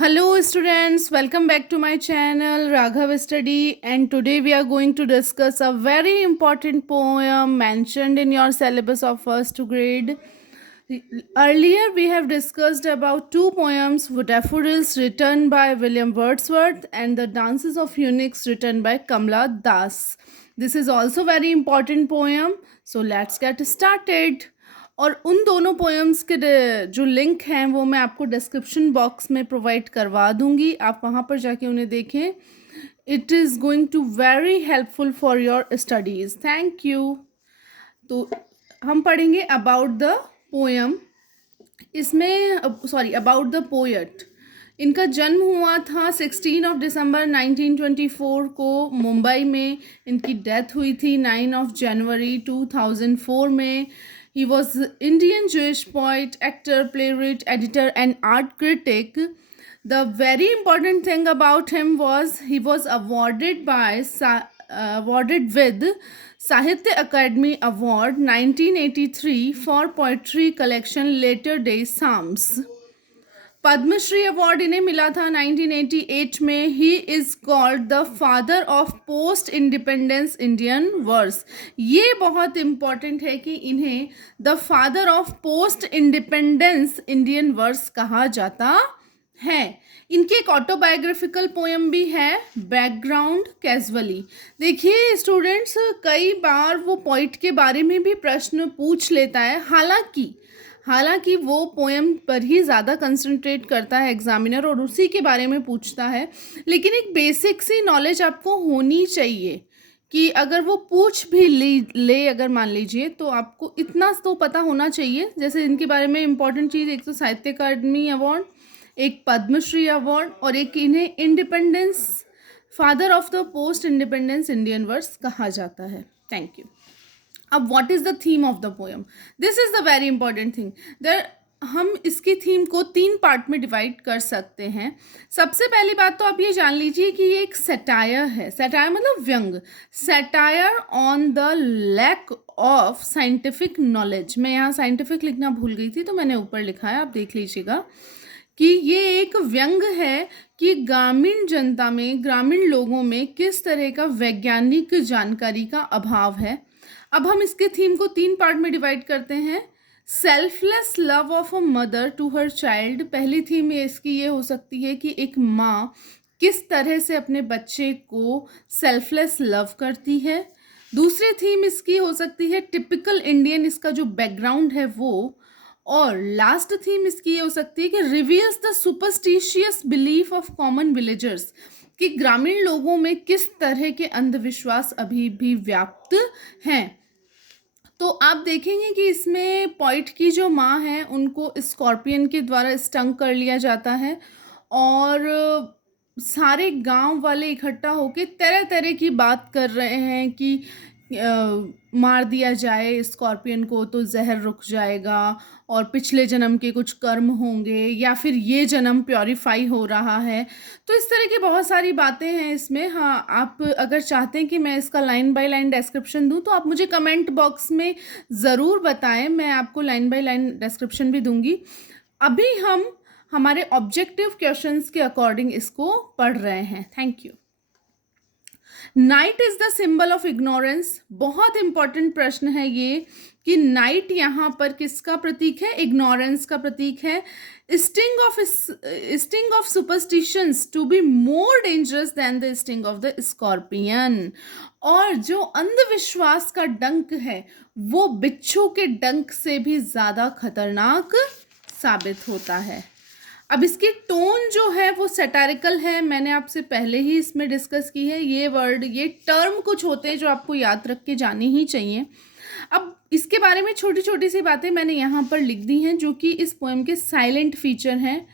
Hello students, welcome back to my channel Raghav Study, and today we are going to discuss a very important poem mentioned in your syllabus of first grade. Earlier we have discussed about two poems, Daffodils written by William Wordsworth and The Dances of Eunuchs written by Kamla Das. This is also very important poem, so let's get started. और उन दोनों poems के जो link हैं वो मैं आपको description box में प्रोवाइड करवा दूंगी, आप वहाँ पर जाके उन्हें देखें. It is going to very helpful for your studies. Thank you. तो हम पढ़ेंगे अबाउट द पोएम. इसमें अबाउट द पोएट. इनका जन्म हुआ था 16 दिसंबर 1924 को मुंबई में. इनकी डेथ हुई थी 9 जनवरी 2004 में. He was Indian Jewish poet, actor, playwright, editor, and art critic. The very important thing about him was he was awarded with Sahitya Akademi Award 1983 for poetry collection Later Day Psalms. Padmashri award इन्हें मिला था 1988 में. He is called the father of post independence Indian verse. ये बहुत important है कि इन्हें the father of post independence Indian verse कहा जाता है. इनकी एक ऑटोबायोग्राफिकल पोएम भी है, बैकग्राउंड कैजुअली. देखिए स्टूडेंट्स, कई बार वो पोइट के बारे में भी प्रश्न पूछ लेता है. हालांकि वो पोएम पर ही ज़्यादा कंसंट्रेट करता है एग्जामिनर और उसी के बारे में पूछता है, लेकिन एक बेसिक सी नॉलेज आपको होनी चाहिए कि अगर वो पूछ भी ले अगर मान लीजिए, तो आपको इतना तो पता होना चाहिए. जैसे इनके बारे में इंपॉर्टेंट चीज़, एक तो साहित्य अकादमी अवार्ड, एक पद्मश्री अवार्ड, और एक इन्हें independence father of the post independence Indian verse कहा जाता है. Thank you. अब what is the theme of the poem? This is the very important thing. हम इसकी थीम को 3 पार्ट में डिवाइड कर सकते हैं. सबसे पहली बात तो आप ये जान लीजिए कि ये एक सटायर है. सटायर मतलब व्यंग. Satire on the lack of scientific knowledge. मैं यहाँ साइंटिफिक लिखना भूल गई थी, तो मैंने ऊपर लिखा है, आप देख लीजिएगा कि ये एक व्यंग है कि ग्रामीण जनता में, ग्रामीण लोगों में किस तरह का वैज्ञानिक जानकारी का अभाव है. अब हम इसके थीम को 3 पार्ट में डिवाइड करते हैं. Selfless love of a mother to her child. पहली थीम इसकी ये हो सकती है कि एक माँ किस तरह से अपने बच्चे को सेल्फलेस लव करती है. दूसरी थीम इसकी हो सकती है टिपिकल इंडियन, इसका जो बैकग्राउंड है वो. और लास्ट थीम इसकी ये हो सकती है कि reveals the superstitious belief of common villagers, कि ग्रामीण लोगों में किस तरह के अंधविश्वास अभी भी व्याप्त हैं. तो आप देखेंगे कि इसमें पॉइट की जो माँ है उनको स्कॉर्पियन के द्वारा स्टंग कर लिया जाता है, और सारे गांव वाले इकट्ठा होकर तरह तरह की बात कर रहे हैं कि मार दिया जाए स्कॉर्पियन को तो जहर रुक जाएगा, और पिछले जन्म के कुछ कर्म होंगे, या फिर ये जन्म प्योरीफाई हो रहा है. तो इस तरह की बहुत सारी बातें हैं इसमें. हाँ, आप अगर चाहते हैं कि मैं इसका लाइन बाय लाइन डिस्क्रिप्शन दूं तो आप मुझे कमेंट बॉक्स में ज़रूर बताएं, मैं आपको लाइन बाय लाइन डिस्क्रिप्शन भी दूंगी. अभी हम हमारे ऑब्जेक्टिव क्वेश्चंस के अकॉर्डिंग इसको पढ़ रहे हैं. Thank you. Night is the symbol of ignorance. बहुत इंपॉर्टेंट प्रश्न है ये कि नाइट यहाँ पर किसका प्रतीक है? इग्नोरेंस का प्रतीक है. Sting of superstitions to be more dangerous than the sting of the scorpion. और जो अंधविश्वास का डंक है वो बिच्छू के डंक से भी ज़्यादा खतरनाक साबित होता है. अब इसकी टोन जो है वो सैटारिकल है. मैंने आपसे पहले ही इसमें डिस्कस की है. ये वर्ड, ये टर्म कुछ होते हैं जो आपको याद रख के जाने ही चाहिए. अब इसके बारे में छोटी छोटी सी बातें मैंने यहाँ पर लिख दी हैं जो कि इस पोएम के साइलेंट फीचर हैं.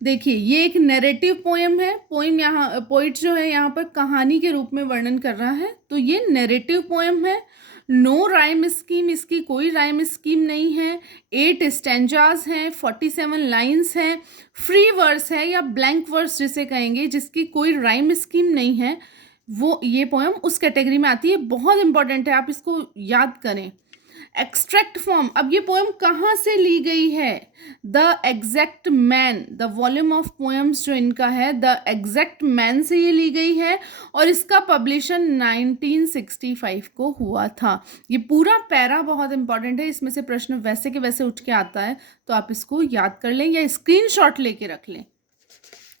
देखिए, ये एक नैरेटिव पोएम है. पोइट जो है यहाँ पर कहानी के रूप में वर्णन कर रहा है, तो ये नैरेटिव पोएम है. नो राइम स्कीम, इसकी कोई राइम स्कीम नहीं है. 8 स्टैंजाज हैं, 47 लाइन्स हैं. फ्री वर्स है या ब्लैंक वर्स जिसे कहेंगे, जिसकी कोई राइम स्कीम नहीं है, वो ये पोएम उस कैटेगरी में आती है. बहुत इंपॉर्टेंट है, आप इसको याद करें. एक्सट्रैक्ट फॉर्म, अब ये पोएम कहाँ से ली गई है? The exact man, the volume of poems जो इनका है द एग्जैक्ट मैन से ये ली गई है और इसका पब्लिशन 1965 को हुआ था। ये पूरा पैरा बहुत इंपॉर्टेंट है, इसमें से प्रश्न वैसे के वैसे उठ के आता है, तो आप इसको याद कर लें या स्क्रीनशॉट लेके रख लें।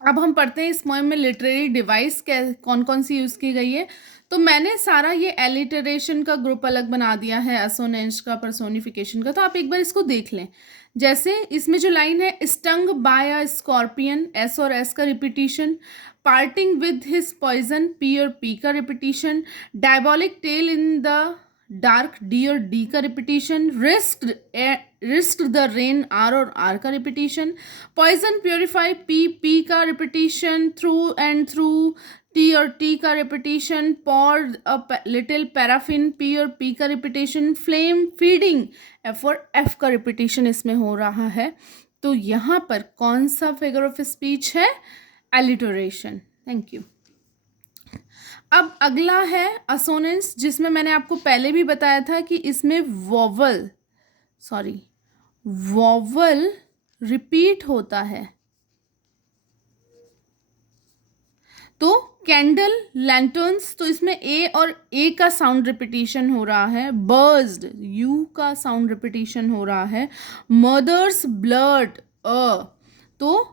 अब हम पढ़ते हैं इस पोएम में लिटरेरी डिवाइस कौन कौन सी यूज़ की गई है। तो मैंने सारा ये एलिटरेशन का ग्रुप अलग बना दिया है, असोनेंस का, पर्सोनिफिकेशन का, तो आप एक बार इसको देख लें। जैसे इसमें जो लाइन है, stung by a scorpion, S और एस का repetition, parting with his poison, P और पी का repetition, diabolic tail in the dark, D और डी का repetition, risk the rain, R और आर का repetition, poison purify, P P का repetition, through and through, T और T का repetition, pour a little paraffin, P और P का repetition, flame feeding, F और एफ का रिपीटिशन इसमें हो रहा है। तो यहाँ पर कौन सा फिगर ऑफ स्पीच है? एलिटरेशन। Thank you. अब अगला है असोनेंस, जिसमें मैंने आपको पहले भी बताया था कि इसमें वॉवल रिपीट होता है। तो कैंडल, लैंटर्न्स, तो इसमें ए और ए का साउंड रिपीटिशन हो रहा है। बर्ज्ड, यू का साउंड रिपीटिशन हो रहा है। मदर्स ब्लड, तो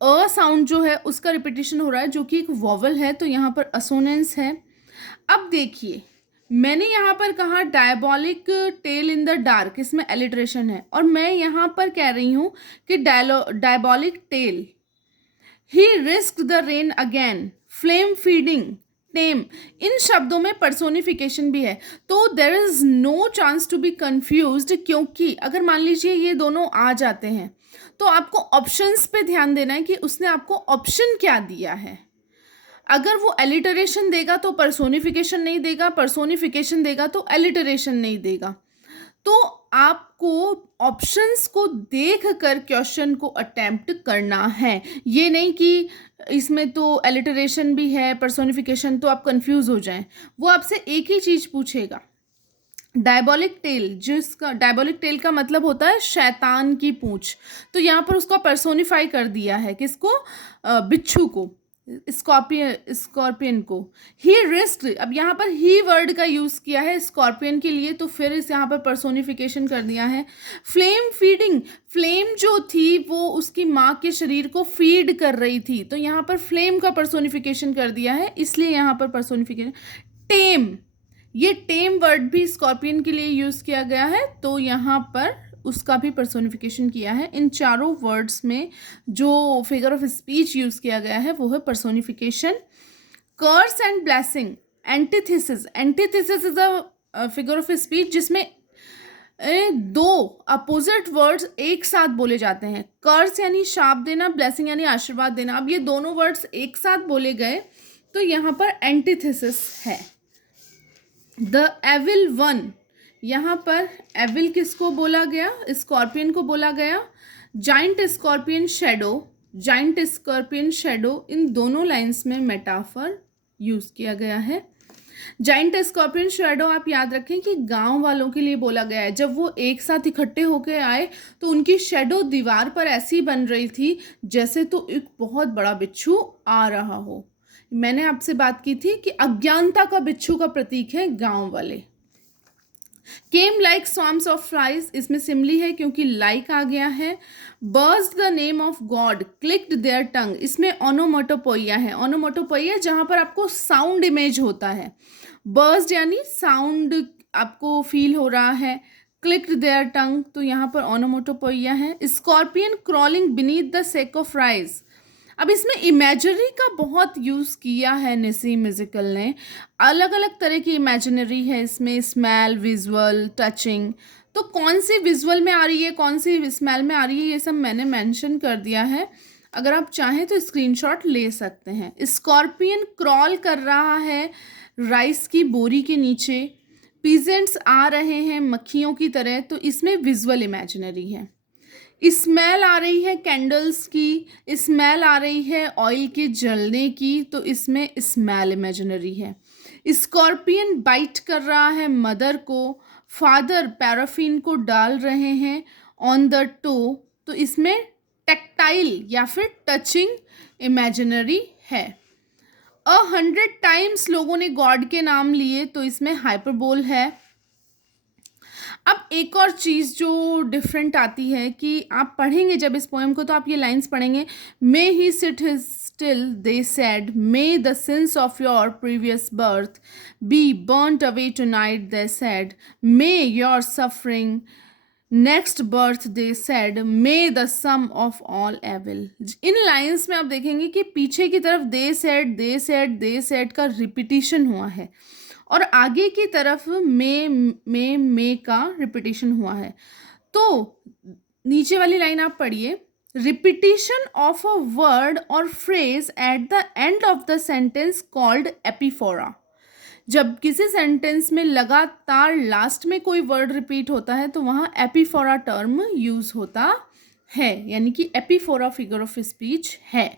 अ साउंड जो है उसका रिपीटिशन हो रहा है, जो कि एक वॉवल है, तो यहाँ पर असोनेंस है। अब देखिए, मैंने यहाँ पर कहा diabolic tail in the dark, इसमें एलिट्रेशन है, और मैं यहाँ पर कह रही हूँ कि diabolic tail, he risk the rain again, flame feeding, tame, इन शब्दों में पर्सोनिफिकेशन भी है। तो there is no chance to be confused, क्योंकि अगर मान लीजिए ये दोनों आ जाते हैं तो आपको ऑप्शंस पे ध्यान देना है कि उसने आपको ऑप्शन क्या दिया है। अगर वो एलिटरेशन देगा तो पर्सोनिफिकेशन नहीं देगा, पर्सोनिफिकेशन देगा तो एलिटरेशन नहीं देगा। तो आपको ऑप्शंस को देख कर क्वेश्चन को अटेम्प्ट करना है, ये नहीं कि इसमें तो एलिटरेशन भी है, पर्सोनिफिकेशन, तो आप कंफ्यूज हो जाएं। वो आपसे एक ही चीज़ पूछेगा, डायबॉलिक टेल, जिसका डायबॉलिक टेल का मतलब होता है शैतान की पूंछ, तो यहाँ पर उसको पर्सोनिफाई कर दिया है, किसको? बिच्छू को, स्कॉर्पियन को। ही रिस्क, अब यहाँ पर ही वर्ड का यूज़ किया है स्कॉर्पियन के लिए, तो फिर इस यहाँ पर पर्सोनिफिकेशन कर दिया है। फ्लेम फीडिंग, फ्लेम जो थी वो उसकी माँ के शरीर को फीड कर रही थी, तो यहाँ पर फ्लेम का पर्सोनिफिकेशन कर दिया है, इसलिए यहाँ पर पर्सोनिफिकेशन। टेम, ये टेम वर्ड भी स्कॉर्पियन के लिए यूज़ किया गया है, तो यहाँ पर उसका भी पर्सोनिफिकेशन किया है। इन चारों वर्ड्स में जो फिगर ऑफ स्पीच यूज़ किया गया है वो है personification. Curse and blessing, antithesis, antithesis is a figure of speech जिसमें दो अपोजिट वर्ड्स एक साथ बोले जाते हैं। कर्स यानी शाप देना, ब्लेसिंग यानी आशीर्वाद देना। अब ये दोनों वर्ड्स एक साथ बोले गए तो यहाँ पर एंटीथेसिस है। द एविल वन, यहाँ पर एविल किसको बोला गया? स्कॉर्पियन को बोला गया। Giant scorpion shadow, giant scorpion shadow, इन दोनों लाइंस में मेटाफर यूज़ किया गया है। जाइंट स्कॉर्पियन शेडो आप याद रखें कि गांव वालों के लिए बोला गया है। जब वो एक साथ इकट्ठे होकर आए तो उनकी शेडो दीवार पर ऐसी बन रही थी जैसे तो एक बहुत बड़ा बिच्छू आ रहा हो। मैंने आपसे बात की थी कि अज्ञानता का बिच्छू का प्रतीक है गांव वाले। Came like swarms of flies, इसमें सिमली है क्योंकि लाइक आ गया है। Burst the name of God, clicked their tongue, इसमें ओनोमोटोपोइया है। ओनोमोटोपोइया जहाँ पर आपको साउंड इमेज होता है। बर्स्ट यानी साउंड आपको फील हो रहा है। क्लिक्ड देयर टंग, तो यहाँ पर ओनोमोटोपोइया है। Scorpion crawling beneath the sack of rice, अब इसमें इमेजनरी का बहुत यूज़ किया है निसी म्यूजिकल ने। अलग अलग तरह की इमेजिनरी है इसमें, स्मेल, विजुअल, टचिंग। तो कौन सी विजुअल में आ रही है, कौन सी स्मेल में आ रही है, ये सब मैंने मेंशन कर दिया है। अगर आप चाहें तो स्क्रीनशॉट ले सकते हैं। स्कॉर्पियन क्रॉल कर रहा है राइस की बोरी के नीचे। पीजेंट्स आ रहे हैं मक्खियों की तरह, तो इसमें विजुअल इमेजिनरी है। स्मेल आ रही है कैंडल्स की, स्मेल आ रही है ऑयल के जलने की, तो इसमें स्मेल इमेजिनरी है। स्कॉर्पियन बाइट कर रहा है मदर को, फादर पैराफिन को डाल रहे हैं ऑन द टो, तो इसमें टेक्टाइल या फिर टचिंग इमेजिनरी है। 100 टाइम्स लोगों ने गॉड के नाम लिए, तो इसमें हाइपरबोल है। अब एक और चीज़ जो डिफरेंट आती है कि आप पढ़ेंगे जब इस पोएम को, तो आप ये लाइंस पढ़ेंगे, may he sit his still they said, may the sins of your previous birth be burnt away tonight they said, may your suffering next birth they said, may the sum of all evil. इन lines में आप देखेंगे कि पीछे की तरफ they said का repetition हुआ है और आगे की तरफ मे का रिपीटिशन हुआ है। तो नीचे वाली लाइन आप पढ़िए, repetition of a word or phrase at the end of the sentence called epiphora. जब किसी सेंटेंस में लगातार लास्ट में कोई वर्ड रिपीट होता है तो वहाँ एपीफोरा टर्म यूज होता है, यानी कि एपीफोरा फिगर ऑफ स्पीच है।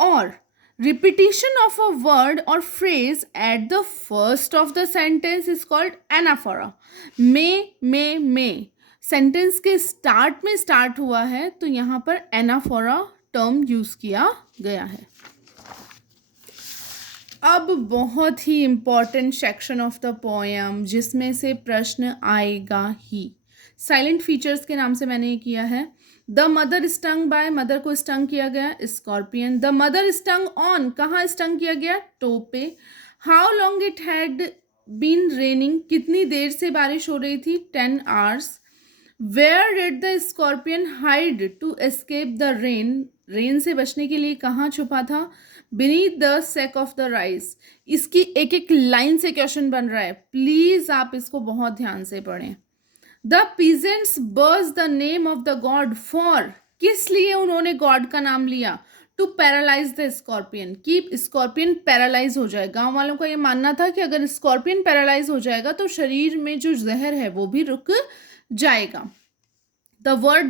और repetition of a word or phrase at the first of the sentence is called anaphora. May sentence के स्टार्ट में स्टार्ट हुआ है तो यहाँ पर एनाफोरा टर्म यूज किया गया है। अब बहुत ही important section of the poem जिसमें से प्रश्न आएगा ही। साइलेंट फीचर्स के नाम से मैंने ये किया है। The mother stung by, mother को स्टंग किया गया scorpion. The mother stung on, कहाँ स्टंग किया गया, टो पे। How long it had been raining, कितनी देर से बारिश हो रही थी, 10 hours। Where did the scorpion hide to escape the rain, rain से बचने के लिए कहाँ छुपा था, beneath the sack of the rice. इसकी एक एक लाइन से क्वेश्चन बन रहा है, प्लीज आप इसको बहुत ध्यान से पढ़ें। द पीजेंट्स बर्ज the name of the God for, किस लिए उन्होंने गॉड का नाम लिया, टू पैरालाइज द स्कॉर्पियन, कि स्कॉर्पियन पैरालाइज हो जाए। गांव वालों का ये मानना था कि अगर स्कॉर्पियन पैरालाइज हो जाएगा तो शरीर में जो जहर है वो भी रुक जाएगा। The word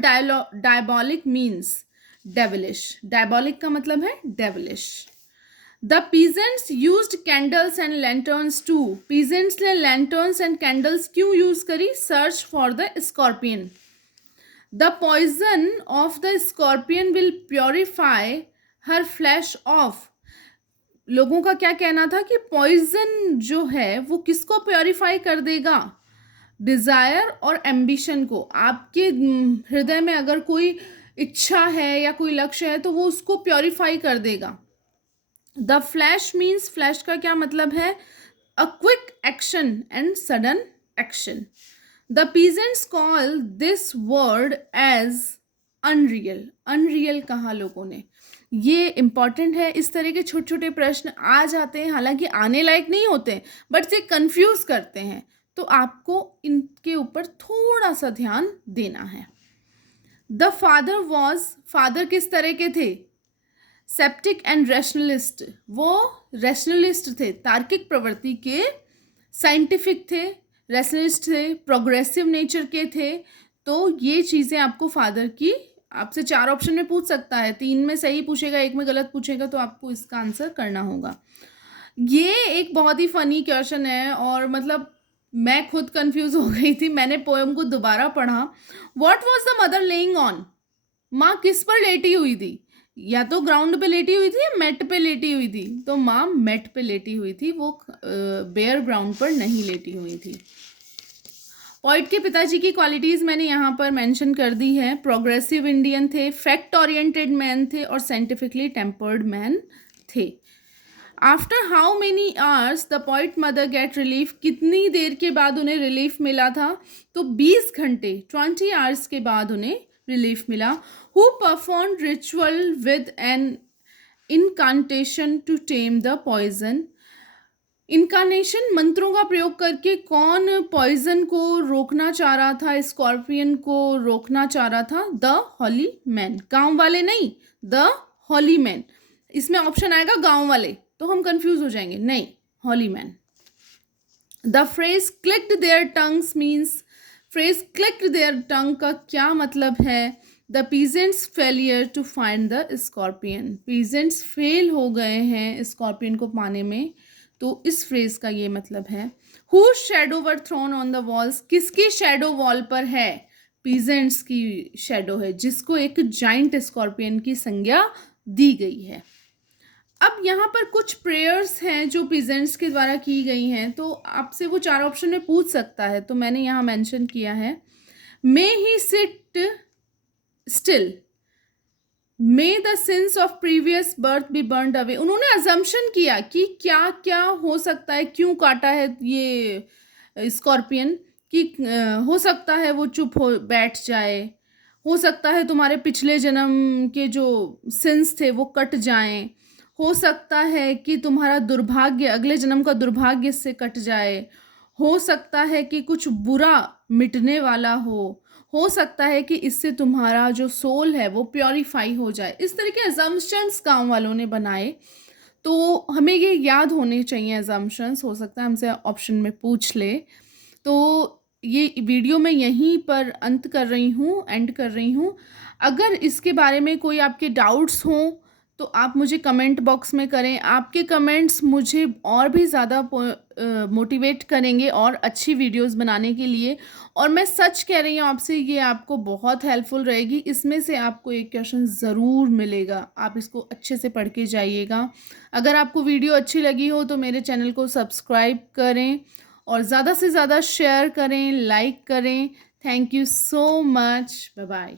diabolic means devilish, diabolic का मतलब है devilish. The peasants used candles and lanterns to, peasants ने लैंटर्न्स एंड कैंडल्स क्यों यूज करी, search for the scorpion. The poison of the scorpion will purify her flesh of, लोगों का क्या कहना था कि पॉइजन जो है वो किसको प्योरीफाई कर देगा, डिज़ायर और एम्बिशन को। आपके हृदय में अगर कोई इच्छा है या कोई लक्ष्य है तो वो उसको प्योरीफाई कर देगा। द फ्लैश मीन्स, फ्लैश का क्या मतलब है, a quick action and sudden action. The peasants call this word as unreal, unreal कहा लोगों ने। ये इंपॉर्टेंट है, इस तरह के छोटे छोटे प्रश्न आ जाते हैं, हालांकि आने लायक नहीं होते बट से कंफ्यूज करते हैं, तो आपको इनके ऊपर थोड़ा सा ध्यान देना है। द फादर वॉज, फादर किस तरह के थे, सेप्टिक एंड रैशनलिस्ट, वो रैशनलिस्ट थे, तार्किक प्रवृत्ति के, साइंटिफिक थे, रैशनलिस्ट थे, प्रोग्रेसिव नेचर के थे। तो ये चीज़ें आपको फादर की, आपसे 4 ऑप्शन में पूछ सकता है, 3 में सही पूछेगा, 1 में गलत पूछेगा, तो आपको इसका आंसर करना होगा। ये एक बहुत ही फनी क्वेश्चन है और मतलब मैं खुद कंफ्यूज हो गई थी, मैंने पोएम को दोबारा पढ़ा। What was the mother laying on, माँ किस पर लेटी हुई थी, या तो ग्राउंड पे लेटी हुई थी या मेट पे लेटी हुई थी, तो माँ मेट पे लेटी हुई थी, वो बेयर ग्राउंड पर नहीं लेटी हुई थी। पॉइट के पिताजी की क्वालिटीज़ मैंने यहाँ पर मेंशन कर दी है, प्रोग्रेसिव इंडियन थे, फैक्ट ओरिएंटेड मैन थे और साइंटिफिकली टेम्पर्ड मैन थे। After how many hours the poet mother get relief, कितनी देर के बाद उन्हें रिलीफ मिला था, तो 20 घंटे 20 आवर्स के बाद उन्हें रिलीफ मिला। Who perform ritual with an incantation to tame the poison, incantation मंत्रों का प्रयोग करके कौन पॉइजन को रोकना चाह रहा था, स्कॉर्पियन को रोकना चाह रहा था, द हॉली मैन, गांव वाले नहीं, द हॉली मैन। इसमें ऑप्शन आएगा गांव वाले तो हम कंफ्यूज हो जाएंगे, नहीं, holy man. The phrase clicked their tongues means, phrase clicked their tongue का क्या मतलब है, the peasants failure to find the scorpion, peasants fail हो गए हैं स्कॉर्पियन को पाने में, तो इस फ्रेज का ये मतलब है। Who shadow were thrown on the walls, किसकी शेडो वॉल पर है? पीजेंट्स की शेडो है, जिसको एक जाइंट स्कॉर्पियन की संज्ञा दी गई है। अब यहाँ पर कुछ प्रेयर्स हैं जो पीजेंट्स के द्वारा की गई हैं, तो आपसे वो 4 ऑप्शन में पूछ सकता है, तो मैंने यहाँ मेंशन किया है। May he sit still, may the sins of previous birth be burned away. उन्होंने अजम्पशन किया कि क्या क्या हो सकता है, क्यों काटा है ये स्कॉर्पियन, कि हो सकता है वो चुप हो बैठ जाए, हो सकता है तुम्हारे पिछले जन्म के जो सिंस थे वो कट जाएं, हो सकता है कि तुम्हारा दुर्भाग्य, अगले जन्म का दुर्भाग्य से कट जाए, हो सकता है कि कुछ बुरा मिटने वाला हो सकता है कि इससे तुम्हारा जो सोल है वो प्योरीफाई हो जाए। इस तरह के अजम्पशंस गांव वालों ने बनाए, तो हमें ये याद होने चाहिए अजम्पशंस। हो सकता है हमसे ऑप्शन में पूछ ले। तो ये वीडियो मैं यहीं पर अंत कर रही हूँ, एंड कर रही हूँ। अगर इसके बारे में कोई आपके डाउट्स हों तो आप मुझे कमेंट बॉक्स में करें। आपके कमेंट्स मुझे और भी ज़्यादा मोटिवेट करेंगे और अच्छी वीडियोस बनाने के लिए। और मैं सच कह रही हूँ आपसे, ये आपको बहुत हेल्पफुल रहेगी। इसमें से आपको एक क्वेश्चन ज़रूर मिलेगा, आप इसको अच्छे से पढ़ के जाइएगा। अगर आपको वीडियो अच्छी लगी हो तो मेरे चैनल को सब्सक्राइब करें और ज़्यादा से ज़्यादा शेयर करें, लाइक करें। Thank you so much. Bye bye.